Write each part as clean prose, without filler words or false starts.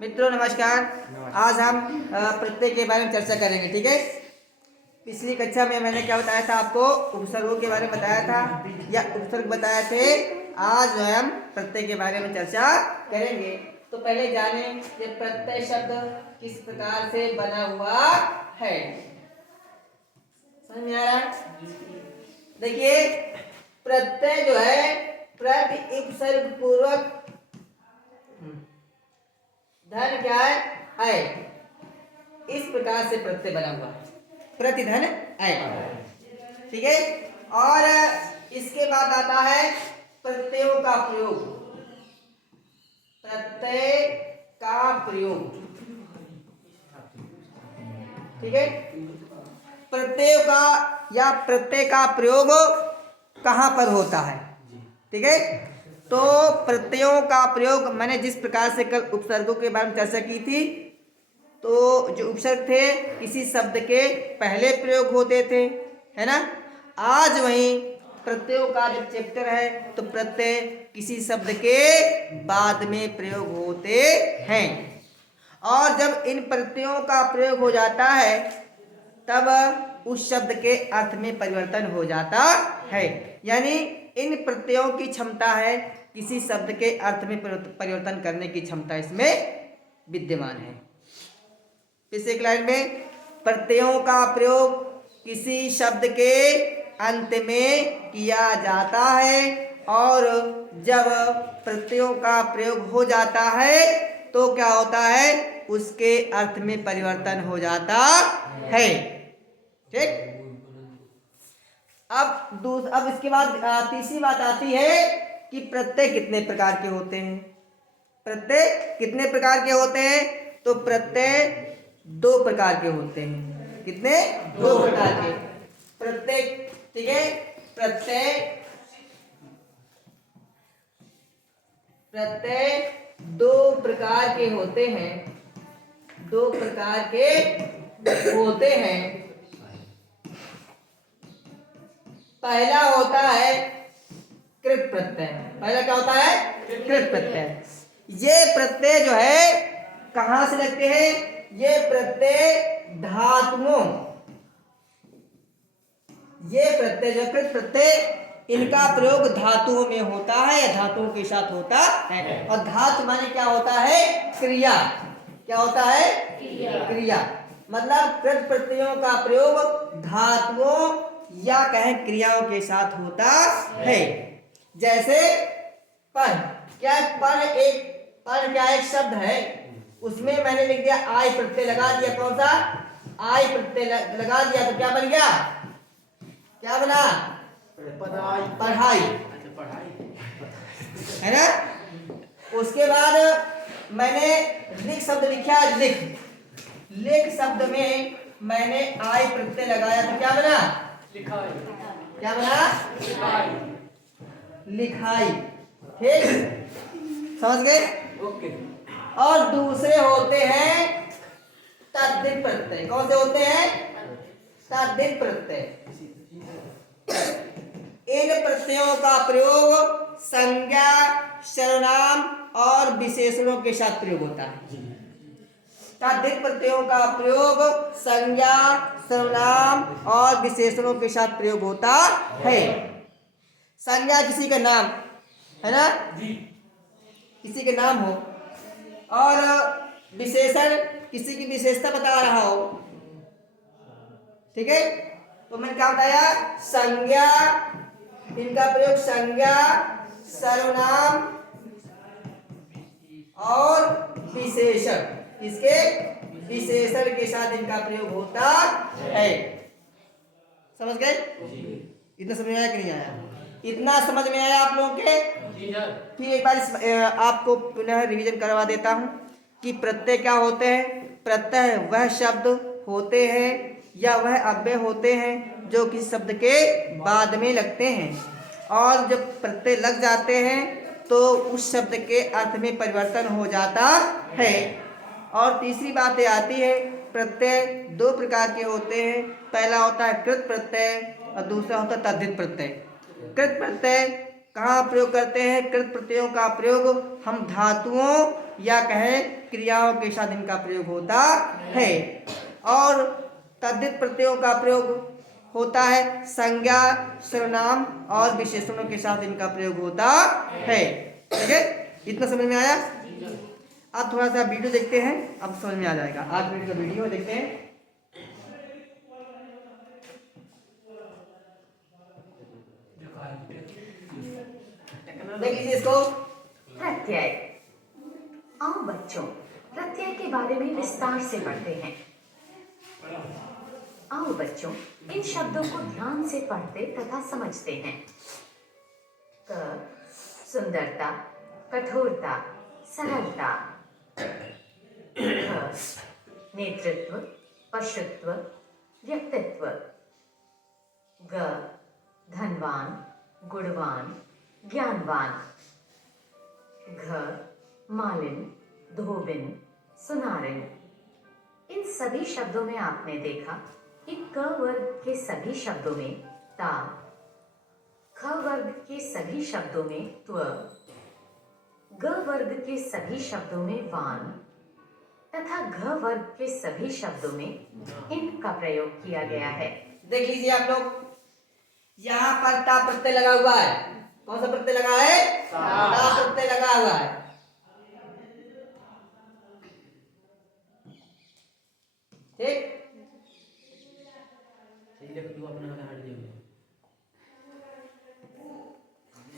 मित्रों नमस्कार। आज हम प्रत्यय के बारे में चर्चा करेंगे। ठीक है, पिछली कक्षा में मैंने क्या बताया था आपको, उपसर्गों के बारे में बताया था या उपसर्ग बताए थे। आज जो है हम प्रत्यय के बारे में चर्चा करेंगे। तो पहले जाने ये प्रत्यय शब्द किस प्रकार से बना हुआ है। समझ में आ रहा है? देखिए, प्रत्यय जो है प्रति उपसर्ग पूर्वक धन क्या है इस प्रकार से प्रत्यय बना हुआ है, प्रतिधन है। ठीक है, और इसके बाद आता है प्रत्ययों का प्रयोग। प्रत्यय का प्रयोग, ठीक है, प्रत्ययों का या प्रत्यय का प्रयोग कहाँ पर होता है। ठीक है, तो प्रत्ययों का प्रयोग मैंने जिस प्रकार से कल उपसर्गों के बारे में चर्चा की थी, तो जो उपसर्ग थे किसी शब्द के पहले प्रयोग होते थे, है ना। आज वहीं प्रत्ययों का जब चैप्टर है तो प्रत्यय किसी शब्द के बाद में प्रयोग होते हैं, और जब इन प्रत्ययों का प्रयोग हो जाता है तब उस शब्द के अर्थ में परिवर्तन हो जाता है। यानी इन प्रत्ययों की क्षमता है किसी शब्द के अर्थ में परिवर्तन करने की क्षमता इसमें विद्यमान है। इस एक लाइन में प्रत्ययों का प्रयोग किसी शब्द के अंत में किया जाता है, और जब प्रत्ययों का प्रयोग हो जाता है तो क्या होता है, उसके अर्थ में परिवर्तन हो जाता है। ठीक, अब इसके बाद तीसरी बात आती है कि प्रत्यय कितने प्रकार के होते हैं। प्रत्यय कितने प्रकार के होते हैं, तो प्रत्यय 2 प्रकार के होते हैं। कितने? 2 प्रकार के प्रत्यय। ठीक है, प्रत्यय 2 प्रकार के होते हैं। 2 प्रकार के होते हैं। पहला होता है कृत प्रत्यय। पहला क्या होता है? कृत प्रत्यय। ये प्रत्यय जो है कहां से लगते हैं? ये प्रत्यय धातुओं, ये प्रत्यय जो कृत प्रत्यय, इनका प्रयोग धातुओं में होता है या धातुओं के साथ होता है। और धातु माने क्या होता है? क्रिया। क्या होता है? क्रिया। मतलब कृत प्रत्ययों का प्रयोग धातुओं या कहें क्रियाओं के साथ होता है। जैसे पर, क्या पर क्या एक शब्द है, उसमें मैंने लिख दिया आई प्रत्यय लगा दिया। कौन सा? आई प्रत्यय लगा दिया तो क्या बन गया? क्या बना? पढ़ाई, है ना। उसके बाद मैंने लिख शब्द लिखा, लिख शब्द में मैंने आई प्रत्यय लगाया तो क्या बना? लिखाई। क्या बना? लिखाई। ठीक, समझ गए? ओके। और दूसरे होते हैं तद्धित प्रत्यय। कौन से होते हैं? तद्धित प्रत्यय। इन प्रत्ययों का प्रयोग संज्ञा, सर्वनाम और विशेषणों के साथ प्रयोग होता है। तद्धित प्रत्ययों का प्रयोग संज्ञा, सर्वनाम और विशेषणों के साथ प्रयोग होता है। संज्ञा किसी का नाम, है ना, किसी के नाम हो, और विशेषण किसी की विशेषता बता रहा हो। ठीक है, तो मैंने क्या बताया? संज्ञा, इनका प्रयोग संज्ञा, सर्वनाम और विशेषण, इसके विशेषण के साथ इनका प्रयोग होता है। समझ गए? इतना समझ में आया कि नहीं आया? इतना समझ में आया आप लोगों के? फिर एक बार आपको पुनः रिवीजन करवा देता हूं कि प्रत्यय क्या होते हैं। प्रत्यय वह शब्द होते हैं या वह अव्यय होते हैं जो किसी शब्द के बाद में लगते हैं, और जब प्रत्यय लग जाते हैं तो उस शब्द के अर्थ में परिवर्तन हो जाता है। और तीसरी बात ये आती है, प्रत्यय 2 प्रकार के होते हैं। पहला होता है कृत प्रत्यय और दूसरा होता है तद्धित प्रत्यय। कृत प्रत्यय कहाँ प्रयोग करते हैं? कृत प्रत्ययों का प्रयोग हम धातुओं या कहे क्रियाओं के साथ इनका प्रयोग होता है। और तद्धित प्रत्ययों का प्रयोग होता है संज्ञा, सर्वनाम और विशेषणों के साथ इनका प्रयोग होता है। ठीक है, इतना समझ में आया? अब थोड़ा सा वीडियो देखते हैं, अब समझ में आ जाएगा। 8 मिनट का वीडियो देखते हैं। देख लीजिए इसको। प्रत्यय। आओ बच्चों, प्रत्यय के बारे में विस्तार से पढ़ते हैं। आओ बच्चों, इन शब्दों को ध्यान से पढ़ते तथा समझते हैं। क सुंदरता, कठोरता, सरलता। ख नेतृत्व, पशुत्व, व्यक्तित्व। ग धनवान, गुणवान, ज्ञानवान। घ मालिन, धोबिन, सुनारिन। इन सभी शब्दों में आपने देखा कि क वर्ग के सभी शब्दों में ता, ख वर्ग के सभी शब्दों में त्व, ग वर्ग के सभी शब्दों में वान तथा घ वर्ग के सभी शब्दों में इन का प्रयोग किया गया है। देख लीजिए आप लोग, यहाँ पर ता प्रत्यय लगा हुआ है। कौन सा प्रत्यय लगा है? ता प्रत्यय लगा हुआ है। ठीक,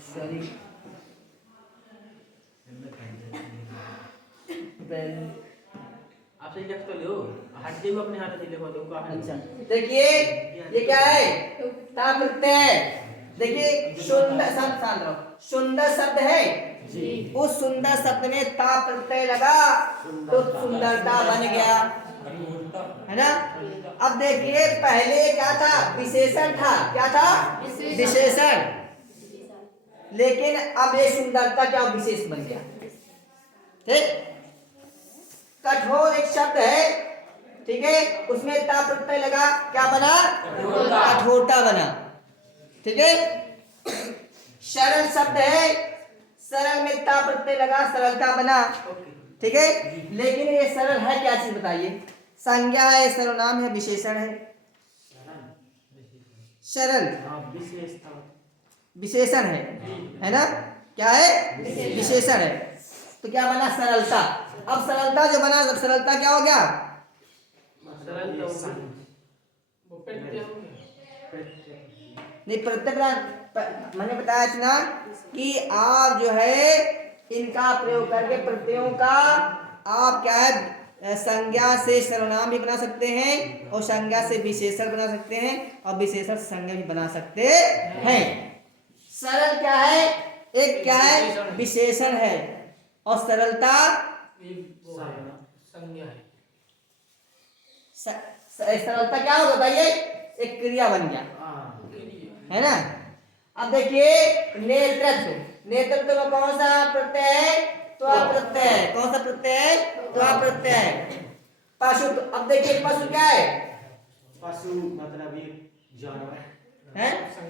सॉरी आप सही लिख तो लो, हट जाइए अपने हाथ से लिखो तुमको। अच्छा, देखिए ये क्या है? ता प्रत्यय। देखिए सुंदर शब्द, शांत रहो, सुंदर शब्द है जी। उस सुंदर शब्द में ता प्रत्यय लगा तो सुंदरता बन गया, है ना? अब देखिए पहले क्या था? विशेषण था। क्या था? विशेषण। लेकिन अब ये सुंदरता क्या विशेष बन गया। ठीक, कठोर एक शब्द है, ठीक है, उसमें ता प्रत्यय लगा, क्या बना? कठोरता बना। ठीक है, सरल शब्द है, सरल में ता प्रत्यय लगा, सरलता बना। ठीक है, लेकिन ये सरल है क्या चीज बताइए? संज्ञा है, सर्वनाम है, विशेषण है? सरल विशेषण है ना? क्या है? विशेषण है। तो क्या बना? सरलता। अब सरलता जो बना, सरलता क्या हो गया? नहीं, प्रत्यय मैंने बताया था ना कि आप जो है इनका प्रयोग करके प्रत्ययों का आप क्या है संज्ञा से सर्वनाम भी बना सकते हैं और संज्ञा से विशेषण बना सकते हैं और विशेषण से संज्ञा भी बना सकते हैं। सरल क्या है? एक क्या है? विशेषण है। और सरलता सरलता क्या होगा बताइए? एक क्रिया बन गया, है ना? अब देखिए नेतृत्व। नेतृत्व में कौन सा प्रत्यय है? त्वा प्रत्यय है। कौन सा प्रत्यय है? त्वा प्रत्यय है। पशु, अब देखिए पशु क्या है? पशु मतलब एक जानवर है।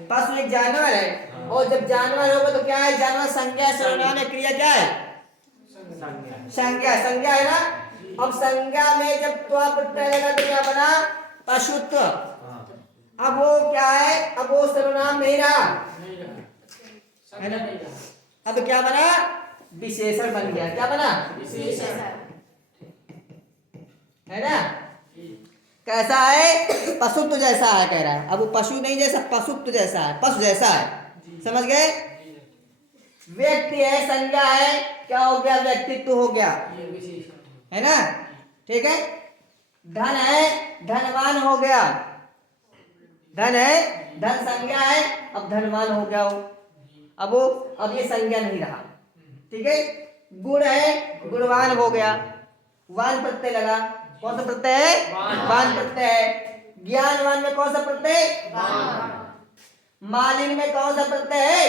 पशु एक जानवर है, और जब जानवर होगा तो क्या है? जानवर संज्ञा, सर्वनाम, क्रिया क्या है? संज्ञा। संज्ञा है ना? अब संज्ञा में जब त्वा प्रत्यय लगा तो क्या बना? पशुत्व। अब वो क्या है? अब वो सर्वनाम नहीं रहा, है ना? अब क्या बना? विशेषण बन गया। क्या बना? विशेषण, है ना? कैसा है? पशुत्व जैसा है कह रहा है। अब वो पशु नहीं जैसा, पशुत्व जैसा है, पशु जैसा है। समझ गए? व्यक्ति है, संज्ञा है, क्या हो गया? व्यक्तित्व हो गया, है ना? ठीक है। धन है, धनवान हो गया। धन है, धन संज्ञा है, अब धनवान हो गया वो। अब ये संज्ञा नहीं रहा। ठीक है। गुण है, गुणवान हो गया। वान प्रत्यय लगा। कौन सा प्रत्यय है? वान प्रत्यय है। ज्ञानवान में कौन सा प्रत्यय? मालिन में कौन सा प्रत्यय है?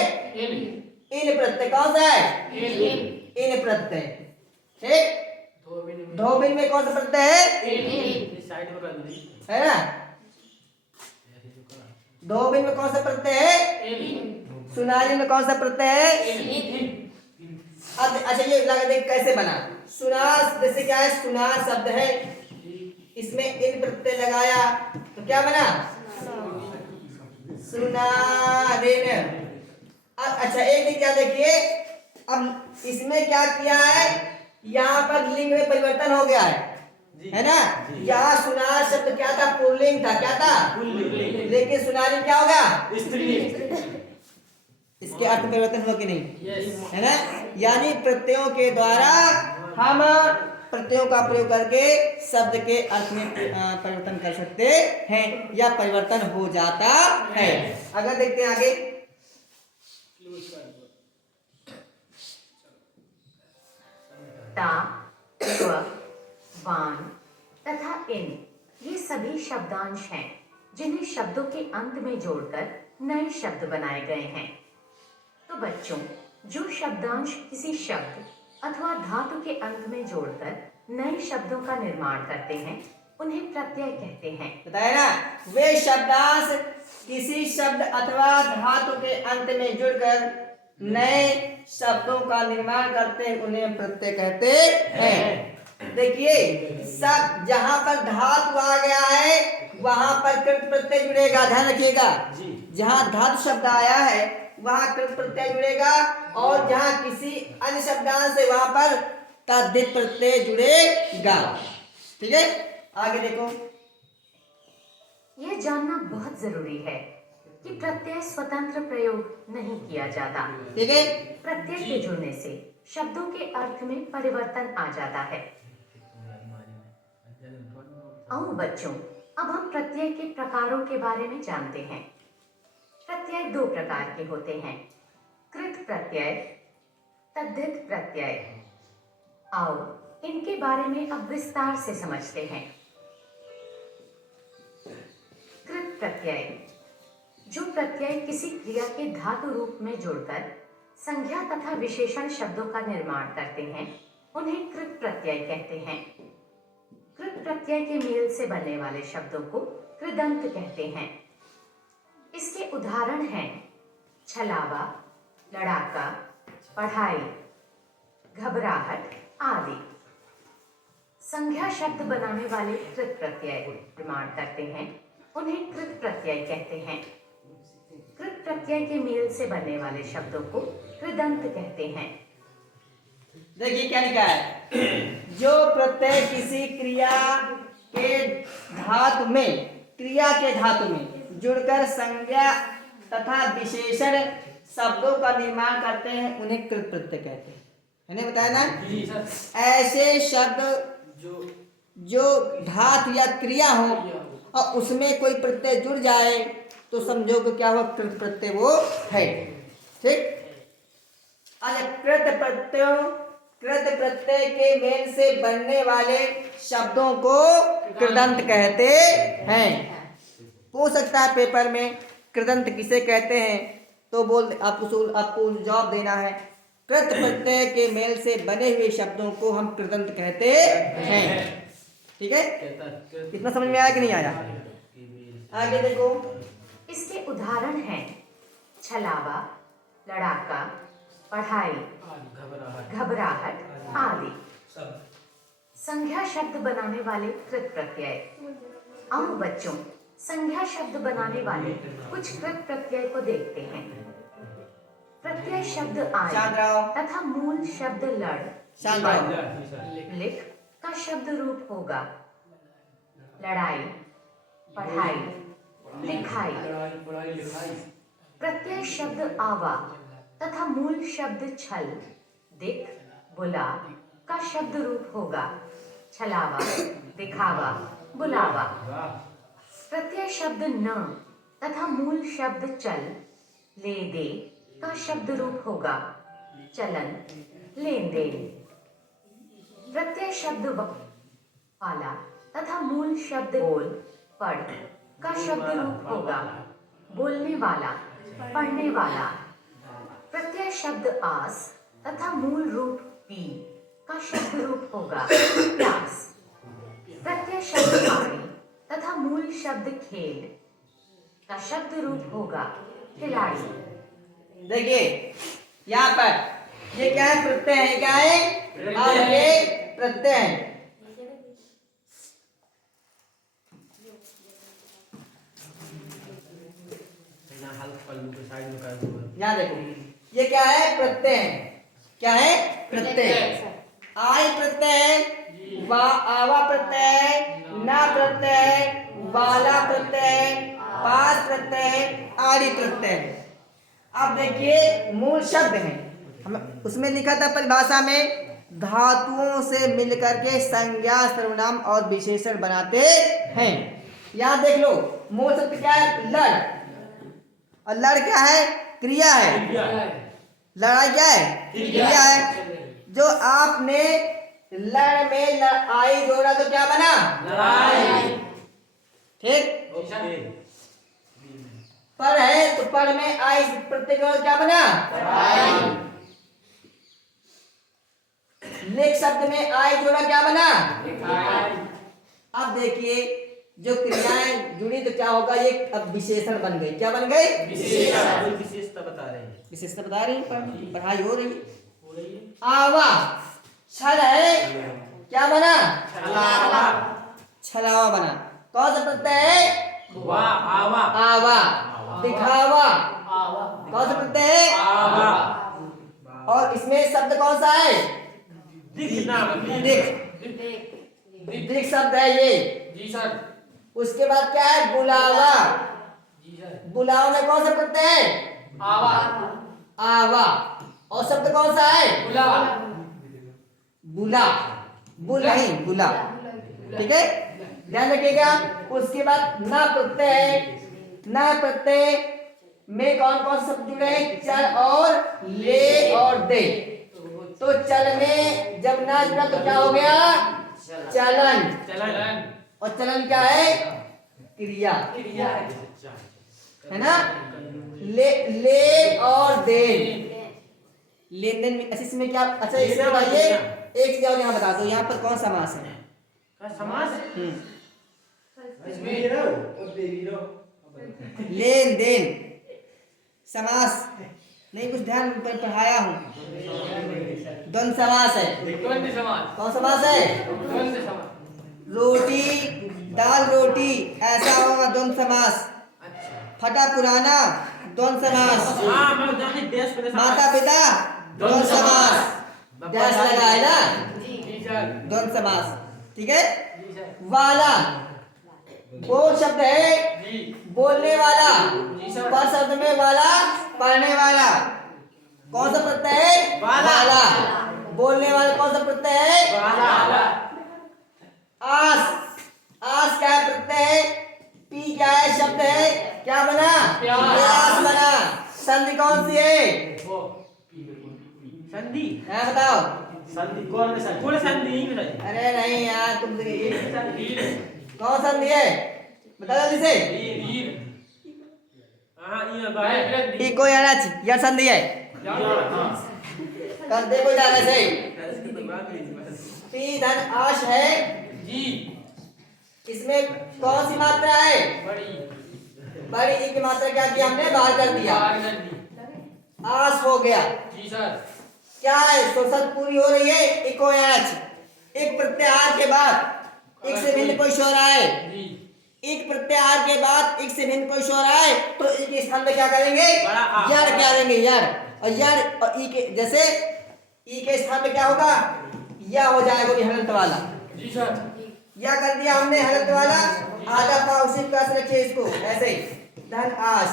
इन प्रत्यय। कौन सा है? इन प्रत्यय। ठीक। धोबिन में कौन सा प्रत्यय है ना? धोबिन में कौन सा प्रत्यय है? सुनारी में कौन सा प्रत्यय है? अब अच्छा ये लगा देख कैसे बना। सुनार जैसे क्या है, सुनार शब्द है, इसमें इन प्रत्यय लगाया तो क्या बना? सुनारिन। अब अच्छा एक दिन क्या देखिए, अब इसमें क्या किया है, यहाँ पर लिंग में परिवर्तन हो गया है ना। यहाँ सुनार शब्द क्या था? पुल्लिंग था। क्या था? लेकिन सुनारी क्या होगा? इसके अर्थ में परिवर्तन हुआ कि नहीं? है ना। यानी प्रत्ययों के द्वारा हम प्रत्ययों का प्रयोग करके शब्द के अर्थ में परिवर्तन कर सकते हैं या परिवर्तन हो जाता है। अगर देखते हैं आगे, ता, त्व, वान तथा इन ये सभी शब्दांश हैं जिन्हें शब्दों के अंत में जोड़कर नए शब्द बनाए गए हैं। तो बच्चों, जो शब्दांश किसी शब्द अथवा धातु के अंत में जोड़कर नए शब्दों का निर्माण करते हैं उन्हें प्रत्यय कहते हैं। बताया ना, वे शब्दांश किसी शब्द अथवा धातु के अंत में जुड़कर नए शब्दों का निर्माण करते हैं उन्हें प्रत्यय कहते हैं। देखिए सब जहां पर धातु आ गया है वहां पर कृत प्रत्यय जुड़ेगा, ध्यान रखिएगा। जहां धातु शब्द आया है वहां कृत प्रत्यय जुड़ेगा, और जहां किसी अन्य शब्दांश से वहां पर तद्धित प्रत्यय जुड़ेगा। ठीक है, आगे देखो। यह जानना बहुत जरूरी है कि प्रत्यय स्वतंत्र प्रयोग नहीं किया जाता। ठीक है, प्रत्यय के जुड़ने से शब्दों के अर्थ में परिवर्तन आ जाता है। आओ बच्चों, अब हम प्रत्यय के प्रकारों के बारे में जानते हैं। प्रत्यय दो प्रकार के होते हैं, कृत प्रत्यय, तद्धित प्रत्यय। आओ इनके बारे में अब विस्तार से समझते हैं। कृत प्रत्यय, जो प्रत्यय किसी क्रिया के धातु रूप में जोड़कर संज्ञा तथा विशेषण शब्दों का निर्माण करते हैं उन्हें कृत प्रत्यय कहते हैं। कृत प्रत्यय के मेल से बनने वाले शब्दों को कृदंत कहते हैं। इसके उदाहरण हैं छलावा, लड़ाका, पढ़ाई, घबराहट आदि। संज्ञा शब्द बनाने वाले कृत प्रत्यय निर्माण करते हैं उन्हें कृत प्रत्यय कहते हैं। कृत प्रत्यय के मेल से बनने वाले शब्दों को कृदंत कहते हैं। देखिए क्या लिखा है, जो प्रत्यय किसी क्रिया के धातु में जुड़कर संज्ञा तथा विशेषण शब्दों का निर्माण करते हैं उन्हें कृत प्रत्यय कहते हैं। मैंने बताया ना, ऐसे शब्द जो धातु या क्रिया हो और उसमें कोई प्रत्यय जुड़ जाए तो समझो कि क्या हुआ, कृत प्रत्यय वो है। ठीक। अच्छा, कृत प्रत्यय के मेल से बनने वाले शब्दों को कृदंत कहते हैं। पूछ सकता है पेपर में कृदंत किसे कहते हैं, तो आपको जवाब देना है कृत प्रत्यय के मेल से बने हुए शब्दों को हम कृदंत कहते हैं। ठीक है, कितना समझ में आया कि नहीं आया? आगे देखो। इसके उदाहरण हैं छलावा, लड़ाका, पढ़ाई, घबराहट आदि। संज्ञा शब्द बनाने वाले कृत प्रत्यय। आओ बच्चों, संज्ञा शब्द बनाने वाले कुछ कृत प्रत्यय को देखते हैं। प्रत्यय शब्द आय तथा मूल शब्द लिख का शब्द रूप होगा लड़ाई, पढ़ाई, लिखाई। प्रत्यय शब्द आवा तथा मूल शब्द छल, दिख, बुला का शब्द रूप होगा छलावा, दिखावा, बुलावा। प्रत्यय शब्द न तथा मूल शब्द चल, ले दे का शब्द रूप होगा चलन, लेन देन। प्रत्यय शब्द वाला तथा मूल शब्द बोल, पढ़ का शब्द रूप होगा बोलने वाला, पढ़ने वाला। प्रत्यय शब्द आस तथा मूल रूप पी का शब्द रूप होगा प्यास। प्रत्यय शब्द आड़ी तथा मूल शब्द खेल का शब्द रूप होगा खिलाड़ी। देखिए यहाँ पर ये क्या है, प्रत्यय है, क्या है, अब ये प्रत्यय है। यहाँ देखो ये क्या है, प्रत्यय है, क्या है, प्रत्यय। आई प्रत्यय है, आवा प्रत्यय है, ना प्रत्यय है, वाला प्रत्यय है, पास प्रत्यय है, आदि प्रत्यय है। अब देखिए मूल शब्द है, हम उसमें लिखा था परिभाषा में, धातुओं से मिलकर के संज्ञा, सर्वनाम और विशेषण बनाते हैं। यहाँ देख लो मूल शब्द क्या है, लड़, और लड़ क्या है, क्रिया है। लड़ाई क्या है, क्रिया है। जो आपने लड़ में आई जोड़ा तो क्या बना, लड़ाई। ठीक, पर है तो पर में आई प्रत्यय जोड़ा क्या बना, लड़ाई। लेख शब्द में आई जोड़ा क्या बना, लिखाई। अब देखिए जो क्रियाएं जुड़ी तो क्या होगा, ये अब विशेषण बन गई, क्या बन गई, विशेषण। विशेषता बता रहे हैं, विशेषता बता रही है, पढ़ाई हो रही है। आवा छल है, क्या बना, छलावा, छलावा बना। कौन सा प्रत्यय है, आवा, आवा। दिखावा, कौन सा प्रत्यय है, आवा। और इसमें शब्द कौन सा है, दिखना, दिख, दिख शब्द है ये। जी सर। उसके बाद क्या है, बुलावा, जी सर। बुलावा में कौन सा प्रत्यय है, आवा, आवा। और शब्द कौन सा है, बुलावा, बुला, बुल नहीं, बुला। ठीक है, ध्यान रखिएगा। उसके बाद ना प्रत्यय है, ना प्रत्यय में कौन कौन से शब्द जुड़े हैं, चल और ले और दे। तो चल में जब ना जुड़ा तो क्या हो गया, चलन। चलन, और चलन क्या है, क्रिया, क्रिया है ना। ले, ले और देन, लेन देन में ऐसे में क्या, अच्छा इसमें बताइए एक चीज और यहाँ बता दो, यहाँ पर कौन सा समास है, समास। लेन देन समास नहीं, कुछ ध्यान पर पढ़ाया हूँ। द्वंद्व समास है, द्वंद्व समास। कौन समास है, द्वंद्व समास। रोटी दाल रोटी ऐसा होगा द्वंद्व समास। फटा पुराना द्वंद्व समास। हाँ, मैं जाने देश पे माता पिता द्वंद्व समास, डैश लगा है ना, जी सर। द्वंद्व समास। ठीक है, जी सर। वाला वो शब्द है, जी। बोलने वाला। जी सर। पर शब्द में वाला, पढ़ने वाला। कौन सा प्रत्यय है, वाला। बोलने वाला कौन सा प्रत्यय है, वाला। आस, आस क्या है, प्रत्यय है। पी क्या है, शब्द है, क्या बना, प्यास बना। संधि कौन सी है, वो संधि। हाँ बताओ, संधि कौन में संधि, पूरे संधि नहीं में। अरे नहीं यार तुम संधि। कौन संधि है, बता जल्दी से। वीर। हाँ, ये बात। ई कोई आना यार संधि है, कर दे कोई जाने से। पी धन आश है जी। इसमें कौन सी मात्रा है, बड़ी। बड़ी ई की मात्रा क्या किया हमने, बाहर कर दिया। बाहर कर दी। आस हो गया, जी सर। क्या है, शोषण पूरी हो रही है। इको याच एक प्रत्याहार के बाद एक से भिन्न कोई शोर आए, जी। एक प्रत्याहार के बाद एक से भिन्न कोई शोर आए तो ई के स्थान में क्या करेंगे, बड़ा आ। यार क्या देंगे, यार। और यार और ई के जैसे ई के स्थान में क्या होगा, या हो जाएगा ये हलंत वाला। जी सर। या कर दिया हमने हलंत वाला, आधा पा उसी पास रखिए इसको ऐसे ही। धन आस,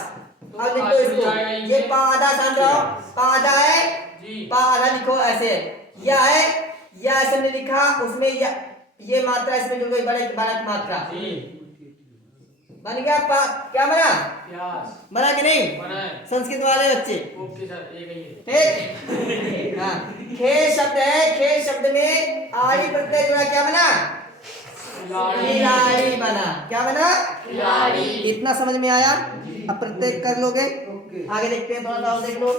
अब लिखो इसको, ये पा आधा समझ रहा हो, पा आधा है, जी। पा आधा लिखो ऐसे। या है, या ऐसे हमने लिखा, उसमें या ये मात्रा इसमें जुड़ गई, बड़े बड़ा मात्रा जी। बन गया। पा क्या बना, प्यास। बना कि नहीं, बना है। संस्कृत वाले बच्चे। ओके सर, एक ही ठीक, हाँ। खे शब्द है, खे शब्द में आड़ी प्रत्यय जुड़ा, क्या बना, खिलाड़ी बना। क्या बना, खिलाड़ी। इतना समझ में आया। अब प्रत्यय कर लोगे, आगे देखते हैं, थोड़ा सा और देख लो।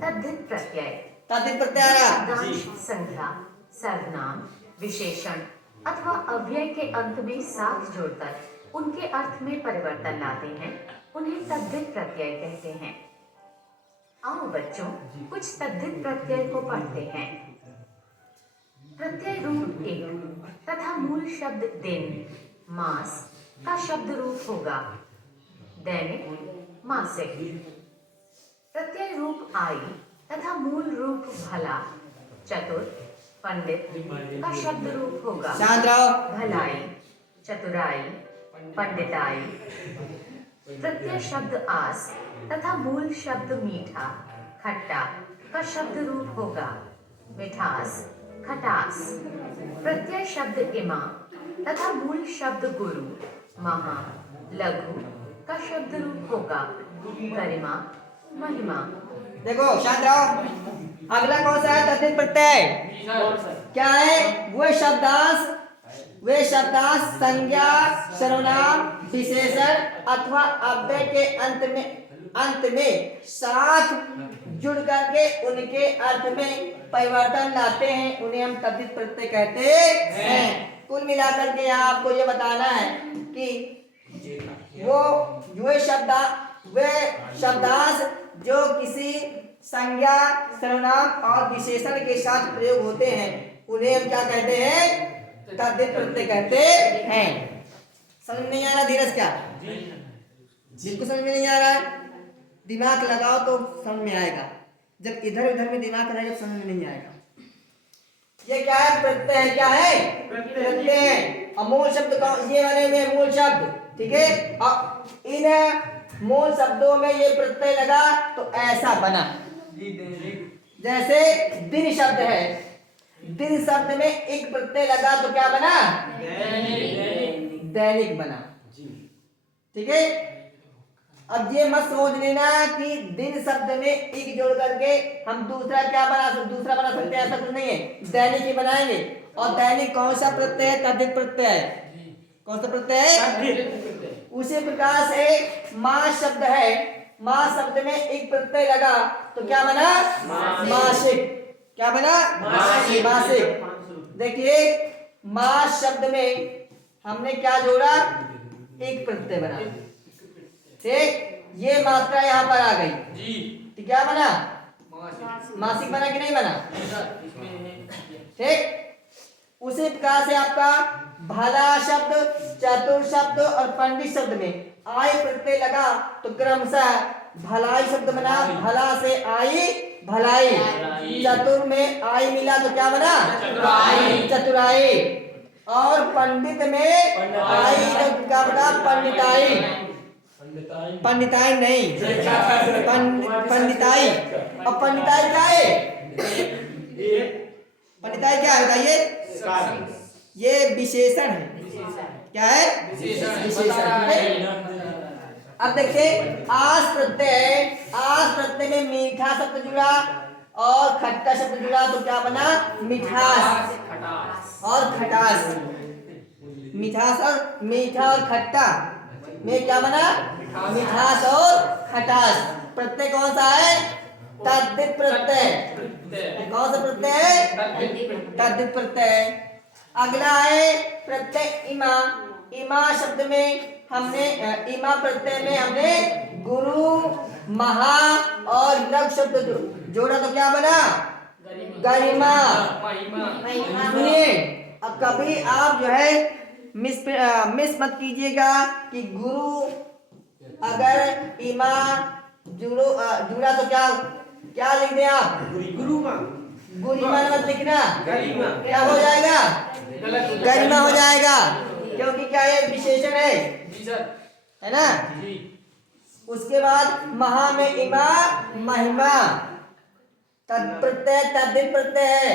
तद्धित प्रत्यय तात्विक प्रत्यय आ रहा, पदांश, संख्या, सर्वनाम, विशेषण अथवा अव्यय के अंत में साथ जोड़कर उनके अर्थ में परिवर्तन लाते हैं, उन्हें तद्धित प्रत्यय कहते हैं। आओ बच्चों, कुछ तद्धित प्रत्यय को पढ़ते हैं। प्रत्यय रूप एक तथा मूल शब्द दिन, मास का शब्द रूप होगा दैनिक, मासिक। प्रत्यय रूप आई तथा मूल रूप भला, चतुर, पंडित का शब्द रूप होगा शांत रहो। भलाई, चतुराई, पंडिताई। प्रत्यय शब्द आस तथा मूल शब्द मीठा, खट्टा का शब्द रूप होगा मिठास, खटास। प्रत्यय शब्द इमा तथा मूल शब्द गुरु, महा, लघु का शब्द रूप होगा गरिमा, महिमा। देखो शांत रहो। अगला कौन सा है तद्धित प्रत्यय? क्या है? वे शब्दांश संज्ञा, सर्वनाम, विशेषण अथवा अव्यय के अंत में साथ जुड़ करके उनके अर्थ में परिवर्तन लाते हैं, उन्हें हम तद्धित प्रत्यय कहते हैं। कुल मिलाकर के यहाँ आपको ये बताना है कि वे शब्दांश जो किसी संज्ञा, सर्वनाम और विशेषण के साथ प्रयोग होते हैं, उन्हें हम क्या कहते हैं? तद्धित प्रत्यय कहते हैं। समझ नहीं आ रहा धीरज? क्या जिनको समझ में नहीं आ रहा है दिमाग लगाओ तो समझ में आएगा, जब इधर उधर में दिमाग लगाएगा तो समझ में नहीं आएगा। ये क्या है? प्रत्यय है। क्या है? प्रत्यय। अमूल शब्द का ये बने हुए मूल शब्द, ठीक है। अब इन मूल शब्दों में ये प्रत्यय लगा तो ऐसा बना, जैसे दिन शब्द है, दिन शब्द में एक प्रत्यय लगा तो क्या बना? दैनिक बना, ठीक है। अब ये मत सोच लेना कि दिन शब्द में एक जोड़ करके हम दूसरा बना सकते हैं, ऐसा कुछ नहीं है। दैनिक ही बनाएंगे। और दैनिक कौन सा प्रत्यय है? तद्धित प्रत्यय है। कौन सा प्रत्यय है? उसी प्रकार से मास शब्द है, मास शब्द में एक प्रत्यय लगा तो क्या बना? मासिक। क्या बना? मासिक। देखिए मास शब्द में हमने क्या जोड़ा? एक प्रत्यय बना, ठीक। ये मात्रा यहाँ पर आ गई तो क्या बना? मासिक बना कि नहीं बना? ठीक। उसी प्रकार से आपका भला शब्द, चतुर शब्द और पंडित शब्द में आई प्रत्यय लगा तो क्रमशः भलाई शब्द बना, भला से आई भलाई। चतुर में आई मिला तो क्या बना? चतुराई। और पंडित में आई तो क्या बना? पंडिताई। पंडिताई नहीं, पंडिताई। अब पंडिताई क्या है? पंडिताई क्या है बताइए? ये विशेषण है। क्या है? विशेषण। अब देखिए आस प्रत्यय में मीठा शब्द जुड़ा और खट्टा शब्द जुड़ा तो क्या बना? मिठास और खटास। मिठास और मीठा और खट्टा में क्या बना? मिठास और खटास। प्रत्यय कौन सा है? तद्धित प्रत्यय। कौन सा प्रत्यय है? तद्धित प्रत्यय। अगला है प्रत्यय इमा। इमा शब्द में हमने इमा प्रत्यय में हमने गुरु, महा और लघु शब्द जोड़ा तो क्या बना? गरिमा। सुनिए, अब कभी आप जो है मिस मत कीजिएगा कि गुरु अगर इमा जुड़ा तो क्या लिख दें आप? गुरिमा मत लिखना। क्या हो जाएगा? गरिमा हो जाएगा, क्योंकि क्या है? विशेषण है ना। उसके बाद महा में इमा, महिमा। प्रत्यय तद्धित प्रत्यय है।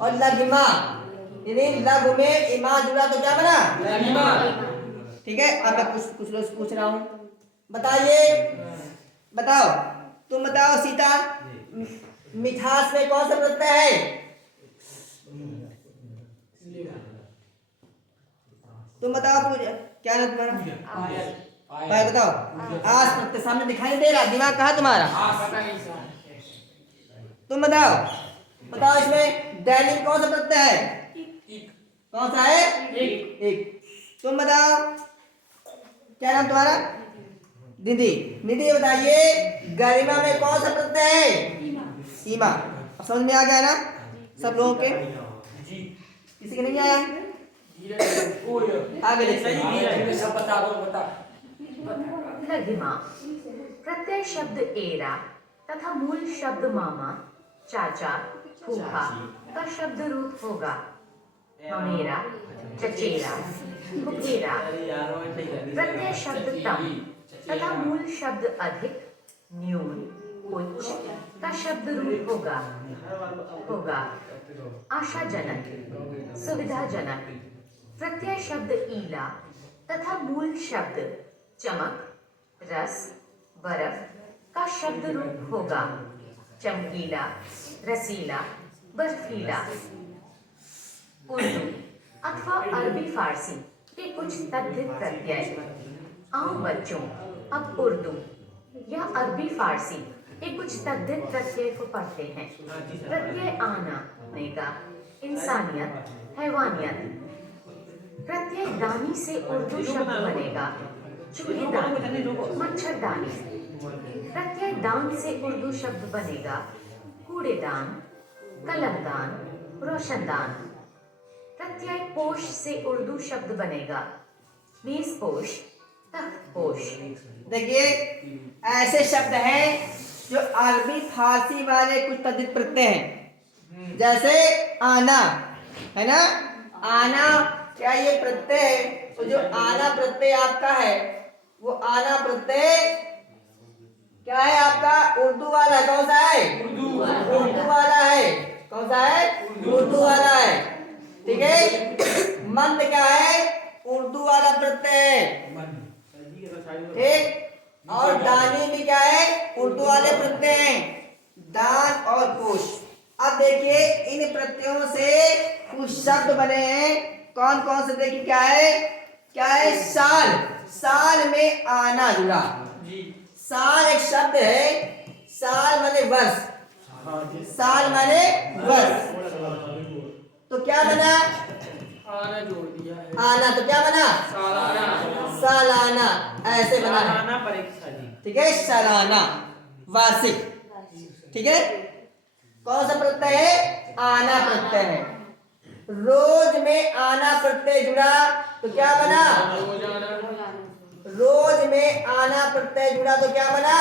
और लघिमा, यानी लघु में इमा जुड़ा तो क्या बना? ठीक है। अब मैं कुछ लोग पूछ रहा हूं, बताइए, बताओ, तुम बताओ सीता, मिठास में कौन सा प्रत्यय है? तुम बताओ, क्या ना तुम्हारा? बताओ। आस प्रत्यय सामने दिखाई दे रहा, दिमाग कहाँ तुम्हारा? तुम बताओ इसमें दैनिक कौन सा प्रत्यय है? कौन सा है? एक। तुम बताओ क्या नाम तुम्हारा? निधि। निधि बताइए गरिमा में कौन सा प्रत्यय है? सीमा। अब समझ में आ गया ना सब लोगों के? जी किसी के नहीं आया? आगे देखिए। सब बता दो बता लघिमा प्रत्यय शब्द एरा तथा मूल शब्द मामा, चाचा, फूफा का शब्द रूप होगा। ममेरा, चचेरा, फुफेरा। प्रत्यय शब्द तम तथा मूल शब्द अधिक, न्यून, उच्च का शब्द रूप होगा आशाजनक, सुविधाजनक। प्रत्यय शब्द ईला तथा मूल शब्द चमक, रस, बर्फ का शब्द रूप होगा चमकीला, रसीला, बर्फीला। उर्दू अथवा अरबी फारसी के कुछ तद्धित प्रत्यय। आओ बच्चों, अब उर्दू या अरबी फारसी के कुछ तद्धित प्रत्यय को पढ़ते हैं। प्रत्यय आना बनेगा इंसानियत, हैवानियत। प्रत्यय दानी से उर्दू शब्द बनेगा चूहेदानी, मच्छरदानी। प्रत्यय दान से उर्दू शब्द बनेगा कूड़ेदान, कलमदान, रोशनदान। प्रत्यय पोष से उर्दू शब्द बनेगा मेजपोश, तख्तपोश। देखिए ऐसे शब्द हैं जो अरबी फारसी वाले कुछ तद्धित प्रत्यय हैं। जैसे आना है ना, आना क्या ये प्रत्यय है? तो जो आना प्रत्यय आपका है वो आना प्रत्यय क्या है आपका? उर्दू वाला। कौन सा है? उर्दू वाला है। कौन सा है? उर्दू वाला है। ठीक है। मंद क्या है? उर्दू वाला प्रत्यय है। ठीक। और दानी भी क्या है? उर्दू वाले प्रत्यय हैं, दान और पोष। अब देखिए इन प्रत्ययों से कुछ शब्द बने हैं। कौन कौन से? देखिए क्या है? क्या है? साल। साल में आना जुड़ा। साल एक शब्द है। साल माने वर्ष। साल माने वर्ष। तो क्या बना? आना जोड़ दिया है आना। तो क्या बना? सालाना सालाना। ऐसे बना है। परीक्षा जी ठीक है। सालाना, वार्षिक। ठीक है। कौन सा प्रत्यय है? आना प्रत्यय है। रोज में आना प्रत्यय जुड़ा तो क्या बना? रोज में आना प्रत्यय जुड़ा तो क्या बना?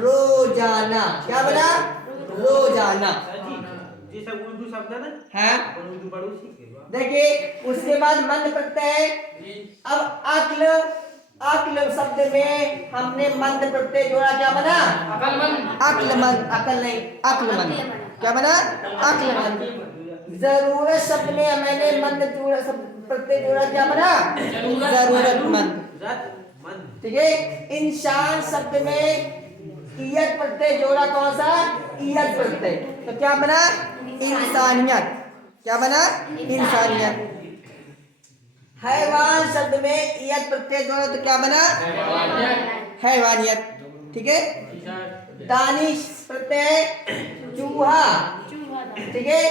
रोजाना। क्या बना? रोजाना। ये सब उर्दू शब्द है ना? है। उर्दू पढ़ो सीखे। देखिए उसके बाद मंद प्रत्यय। अब अक्ल। अक्ल शब्द में हमने मंद प्रत्यय जोड़ा। क्या बना? अक्लमंद। अकल नहीं, अक्लमंद। क्या बना? अक्लमंद। जरूरत शब्द में मैंने मंद प्रत्यय जोड़ा। क्या बना? जरूरतमंद। ठीक है। इंसान शब्द में ईयत प्रत्यय जोड़ा। कौन सा? ईयत प्रत्यय। तो क्या बना? इंसानियत। क्या बना? इंसानियत। हैवान शब्द में ईयत प्रत्यय जोड़ा तो क्या बना? हैवानियत। ठीक है। दानिश प्रत्यय चूहा। ठीक है।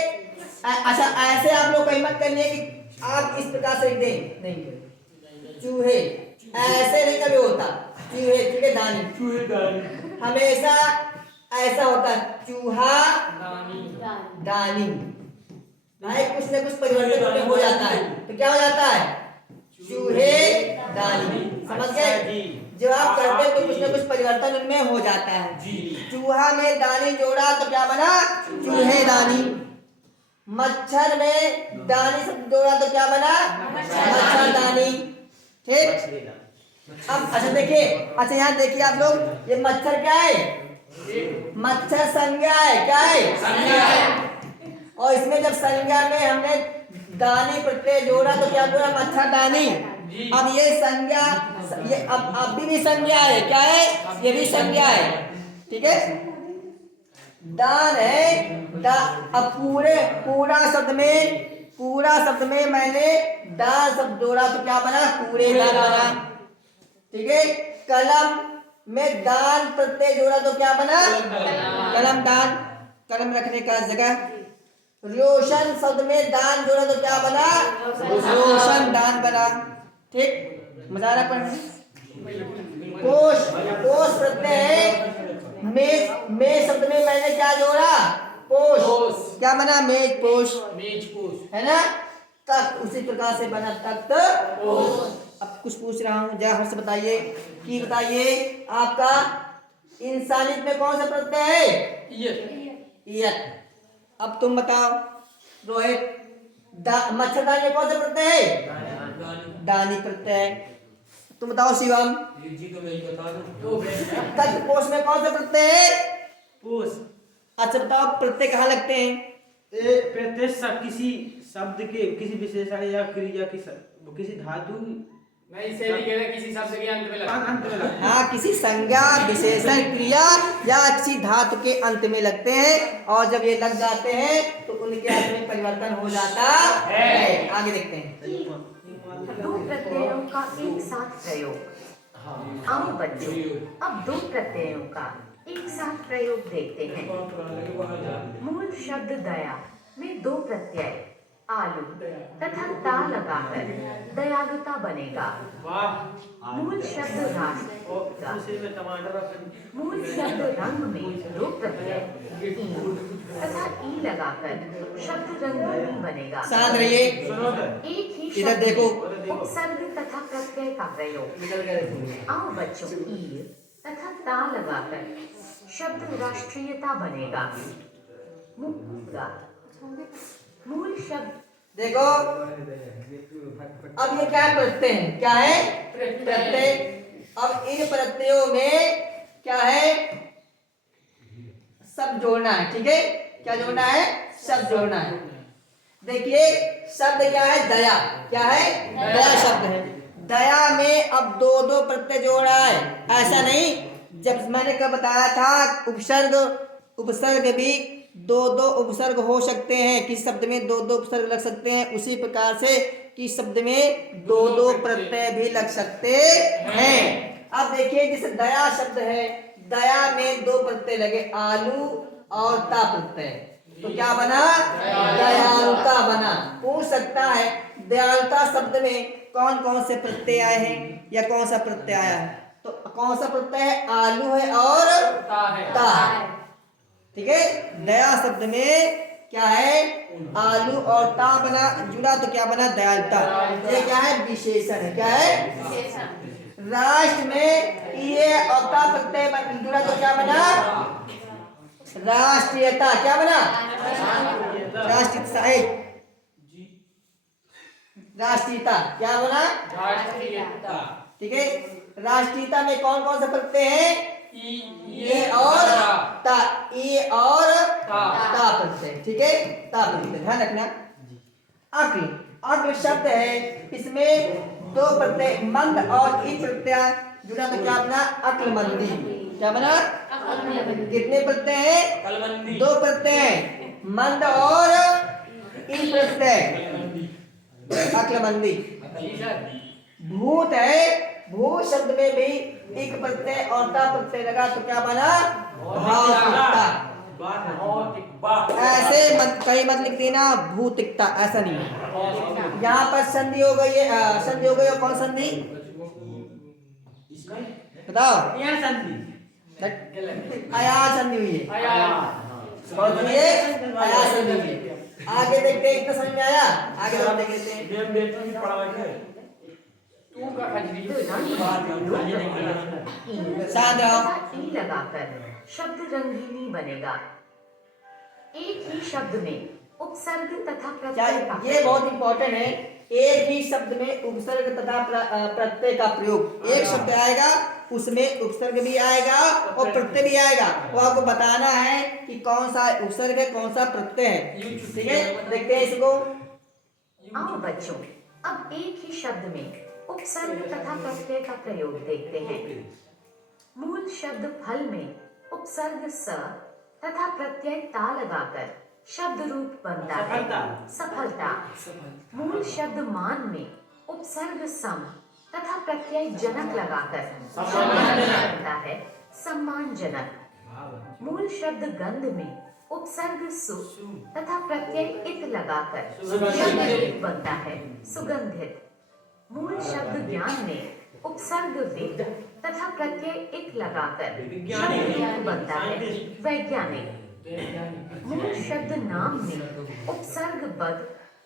अच्छा ऐसे आप लोग को हिम्मत करनी है कि आप इस प्रकार से लिख दें। नहीं, चूहे ऐसे नहीं कभी होता। चूहे। ठीक है। दानी। हमेशा ऐसा होता है चूहा दानी। भाई कुछ ना कुछ परिवर्तन उसमें हो जाता है। तो क्या हो जाता है? चूहे दानी। समझ गए? जब आप करते हैं तो कुछ ना कुछ परिवर्तन उनमें हो जाता है। चूहा में दानी जोड़ा तो क्या बना? चूहे दानी। मच्छर में दानी शब्द जोड़ा तो क्या बना? मच्छरदानी। ठीक। अब अच्छा देखिए, अच्छा यहाँ देखिए आप लोग, ये मच्छर क्या है? मच्छर संज्ञा है। क्या है? संज्ञा है। और इसमें जब संज्ञा में हमने दानी प्रत्यय जोड़ा तो क्या जोड़ा? मच्छरदानी। अब ये संज्ञा, ये अब भी संज्ञा है। क्या है? ये भी संज्ञा है। ठीक है। दान है। अब पूरा शब्द में मैंने दान शब्द जोड़ा तो क्या बना? कूड़ेदान बना। ठीक है। कलम में दान प्रत्यय जोड़ा तो क्या बना? कलमदान। कलम रखने का जगह। रोशन शब्द में दान जोड़ा तो क्या बना? रोशनदान बना। ठीक। मजा आ रहा है पढ़ने? कोश, कोश प्रत्यय है। मेज शब्द में मैंने क्या जोड़ा? पोष। पोष। क्या बना? मेज पोष, मेज पोष। है ना? तख्त उसी प्रकार से बना तख्त पोष। अब कुछ पूछ रहा हूँ, जरा हमसे बताइए कि बताइए आपका इंसानियत में कौन सा प्रत्यय है? ईयत। अब तुम बताओ रोहित, मच्छरदानी में कौन सा प्रत्यय है? दानी प्रत्यय। तुम बताओ शिवम, जी तो मैं बता दूं। तख्त पोष में कौन सा प्रत्यय है? पोष। अच्छा बताओ प्रत्यय कहाँ लगते हैं? प्रत्यय किसी शब्द के किसी विशेषण या क्रिया की किसी धातु मैं इसे भी कह रहा किसी शब्द के अंत में लगा। अंत में लगता है। हाँ, किसी संज्ञा विशेषण क्रिया या किसी धातु के अंत में लगते हैं, और जब ये लग जाते हैं तो उनके अर्थ में परिवर्तन हो जाता है। आगे देखते हैं। दो प्रत्ययों का एक साथ प्रयोग। आओ बच्चों, अब दो प्रत्ययों का एक साथ प्रयोग देखते हैं। मूल शब्द दया में दो प्रत्यय आलू तथा ता लगाकर दयालुता बनेगा। वाह। मूल शब्द राष्ट्र, उसी में टमाटर मूल शब्द रंग में दो प्रत्यय ई तथा ई लगाकर शब्द रंगीनी बनेगा। शांत रहिए, एक ही इधर शब्द देखो। में उपसर्ग तथा प्रत्यय का प्रयोग। आओ बच्चों, ई तथा ता लगाकर शब्द राष्ट्रीयता बनेगा। मूल शब्द देखो अब ये क्या प्रत्यय है? क्या है? प्रत्यय। अब इन प्रत्ययों में क्या है? शब्द जोड़ना है। ठीक है, क्या जोड़ना है? शब्द जोड़ना है। देखिए शब्द क्या है? दया। क्या है? दया शब्द है। दया में अब दो दो प्रत्यय जोड़ा है, ऐसा नहीं। जब मैंने कब बताया था उपसर्ग उपसर्ग भी दो दो उपसर्ग हो सकते हैं, किस शब्द में दो दो उपसर्ग लग सकते हैं, उसी प्रकार से किस शब्द में दो दो प्रत्यय भी लग सकते हैं। अब देखिए जैसे दया शब्द है, दया में दो प्रत्यय लगे, आलू और ता प्रत्यय, तो क्या बना? दयालुता बना। पूछ सकता है दयालुता शब्द में कौन कौन से प्रत्यय आए हैं या कौन सा प्रत्यय आया है? तो कौन सा प्रत्यय है? आलू है और ता है। ठीक है, दया शब्द में क्या है? आलू और ता बना, जुड़ा तो क्या बना? दयालुता। ये क्या है? विशेषण है। क्या है? राष्ट्र में ये और ता प्रत्यय जुड़ा तो क्या बना? राष्ट्रीयता। क्या बना? राष्ट्रीयता। राष्ट्रीयता क्या बना? राष्ट्रीयता। ठीक है, राष्ट्रीयता में कौन कौन से प्रत्यय हैं? ये और ता। ये और ता प्रत्यय। ठीक है, ता प्रत्यय ध्यान रखना। अक्ल, अक्ल शब्द है, इसमें दो प्रत्यय मंद और ई प्रत्यय जुड़ा तो क्या बना? अक्लमंदी। क्या बना? कितने प्रत्यय हैं? कलमंदी। दो प्रत्यय हैं, मंद और ई प्रत्यय, अक्लमंदी। भूत है, भूत शब्द में भी एक प्रत्यय और ता प्रत्यय लगा तो क्या बना? भौतिकता। ऐसे कहीं मत लिख देना भूतिकता, ऐसा नहीं है। यहाँ पर संधि हो गई है, संधि हो गई और कौन संधि बताओ? अया संधि हुई है। कौन सी है? अया संधि हुई है। आगे देखते हैं, इतना समझ में आया? आगे हम देख लेते हैं। शांत रहो। ई लगाकर शब्द रंगीनी बनेगा। एक ही शब्द में उपसर्ग तथा क्या प्रत्यय का ये बहुत इंपॉर्टेंट है? एक ही शब्द में उपसर्ग तथा प्रत्यय का प्रयोग। एक शब्द आएगा उसमें उपसर्ग भी आएगा और प्रत्यय भी आएगा, वो आपको बताना है कि कौन सा उपसर्ग है कौन सा प्रत्यय है। ठीक है, देखते हैं इसको। आओ बच्चों, अब एक ही शब्द में उपसर्ग तथा प्रत्यय का प्रयोग देखते हैं। मूल शब्द फल में उपसर्ग स तथा प्रत्यय ता लगाकर शब्द रूप बनता है सफलता। मूल शब्द मान में उपसर्ग सम तथा प्रत्यय जनक लगाकर शब्द बनता है सम्मानजनक। मूल शब्द गंध में उपसर्ग सु तथा प्रत्यय इत लगाकर शब्द रूप बनता है सुगंधित। मूल शब्द ज्ञान में उपसर्ग वे तथा प्रत्यय इक लगाकर विज्ञानी, शब्द रूप बनता है साइंटिस्ट। वैज्ञानिक। मूल शब्द नाम में उपसर्ग बद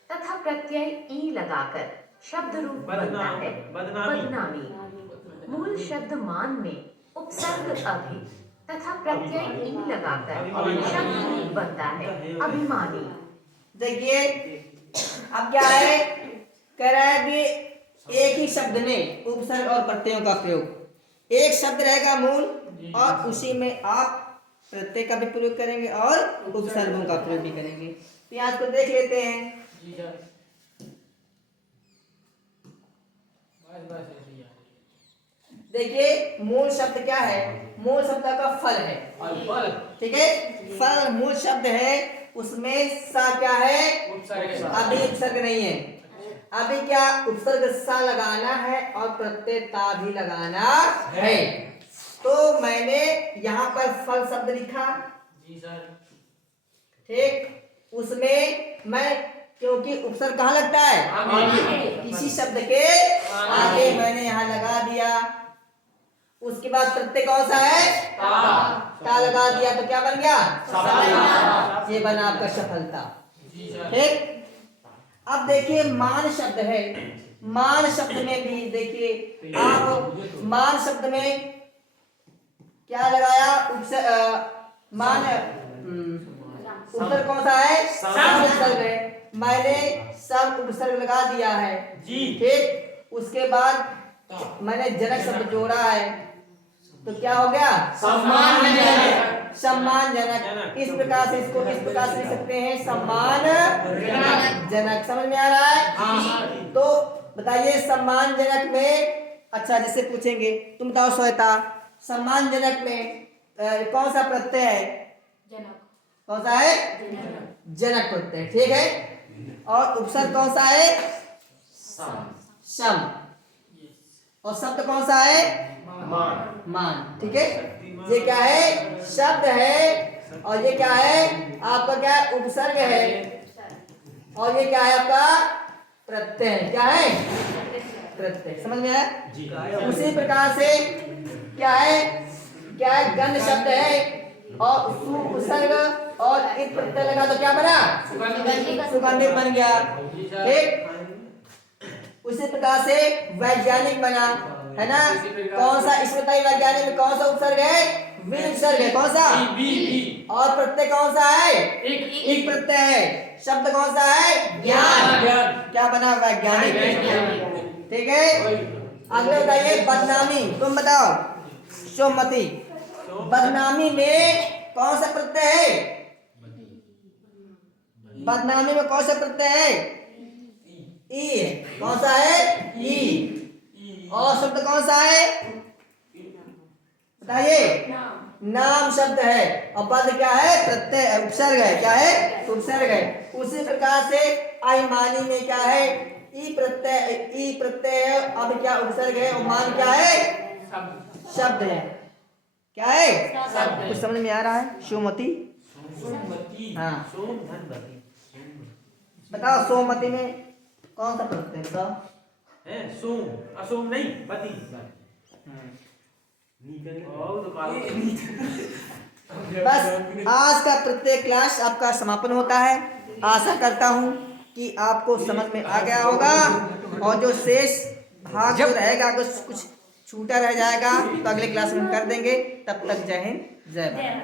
तथा प्रत्यय ई लगाकर शब्द रूप बनता है बदनामी। मूल शब्द मान में उपसर्ग अभि तथा प्रत्यय ई लगाकर शब्द रूप बनता है अभिमानी। देखिए अब क्या है, कह रहा है कि एक ही शब्द में उपसर्ग और प्रत्ययों का प्रयोग, एक शब्द रहेगा मूल और उसी में आप प्रत्यय का भी प्रयोग करेंगे और उपसर्गों का प्रयोग भी करेंगे। तो यहाँ को देख लेते हैं। जी सर। बस ऐसे ही आ रही देखिए मूल शब्द क्या है, मूल शब्द का फल है, और फल ठीक है। फल मूल शब्द है, उसमें सा क्या है, उपसर्ग है। अभी उपसर्ग नहीं है। अभी क्या उपसर्ग सा लगाना है और प्रत्यय ता भी लगाना है। तो मैंने यहाँ पर फल शब्द लिखा, जी सर। ठीक। उसमें मैं क्योंकि उपसर्ग कहाँ लगता है, आगे। किसी शब्द के आगे मैंने यहाँ लगा दिया। उसके बाद प्रत्यय कौन सा है, ता लगा दिया तो क्या बन गया, सफलता। ये बना आपका सफलता, जी सर। ठीक। अब देखिए मान शब्द है, मान शब्द में भी देखिए आप मान शब्द में क्या लगाया, मान उपसर्ग कौन सा है, सब उपसर्ग है। मैंने सब उपसर्ग लगा दिया है जी। ठीक। उसके बाद मैंने जनक शब्द जोड़ा है, तो क्या हो गया, सम्मानजनक। सम्मानजनक। इस प्रकार से इसको किस प्रकार से लिख सकते हैं, सम्मानजनक। समझ में आ रहा है। हाँ। तो बताइए सम्मानजनक में, अच्छा जिससे पूछेंगे तुम बताओ श्वेता, सम्मानजनक में कौन सा प्रत्यय है, कौन सा है, जनक प्रत्यय, ठीक है। और उपसर्ग कौन सा है, सम। और शब्द कौन सा है, मान, ठीक है। ये क्या है, शब्द है और ये क्या है आपका, क्या है, उपसर्ग है और ये क्या है आपका प्रत्यय, क्या है, प्रत्यय। समझ में आया। उसी प्रकार से क्या है, क्या है, गंध शब्द है और सु उपसर्ग और इत प्रत्यय लगा तो क्या बना, सुगंधित बन गया, ठीक। उसी प्रकार से वैज्ञानिक बना, है ना। कौन सा इसमें बताइए, वैज्ञानिक में कौन सा उपसर्ग है, वी उपसर्ग है, कौन सा, बी। और प्रत्यय कौन सा है, एक एक प्रत्यय है। शब्द कौन सा है, ज्ञान, क्या बना, वैज्ञानिक, ठीक है। अगले बताइए बदनामी, तुम बताओ सोमती, बदनामी में कौन सा प्रत्यय है, बदनामी में कौन सा प्रत्यय है, ई है, कौन सा है, ई। और शब्द कौन सा है बताइए, नाम शब्द है और पद क्या है, प्रत्यय, उपसर्ग है, क्या है, उपसर्ग है। उसी प्रकार से अभिमानी में क्या है, ई प्रत्यय है, अब क्या उपसर्ग है और मान क्या है, शब्द है, क्या है, कुछ समझ में आ रहा है। सोमती, हाँ बताओ सोमती में कौन सा प्रत्यय बताओ, है सोम, असोम नहीं, पति। बस आज का प्रत्येक क्लास आपका समापन होता है। आशा करता हूँ कि आपको समझ में आ गया होगा और जो शेष भाग जो रहेगा, कुछ छूटा रह जाएगा तो अगले क्लास में हम कर देंगे। तब तक जय हिंद, जय भारत।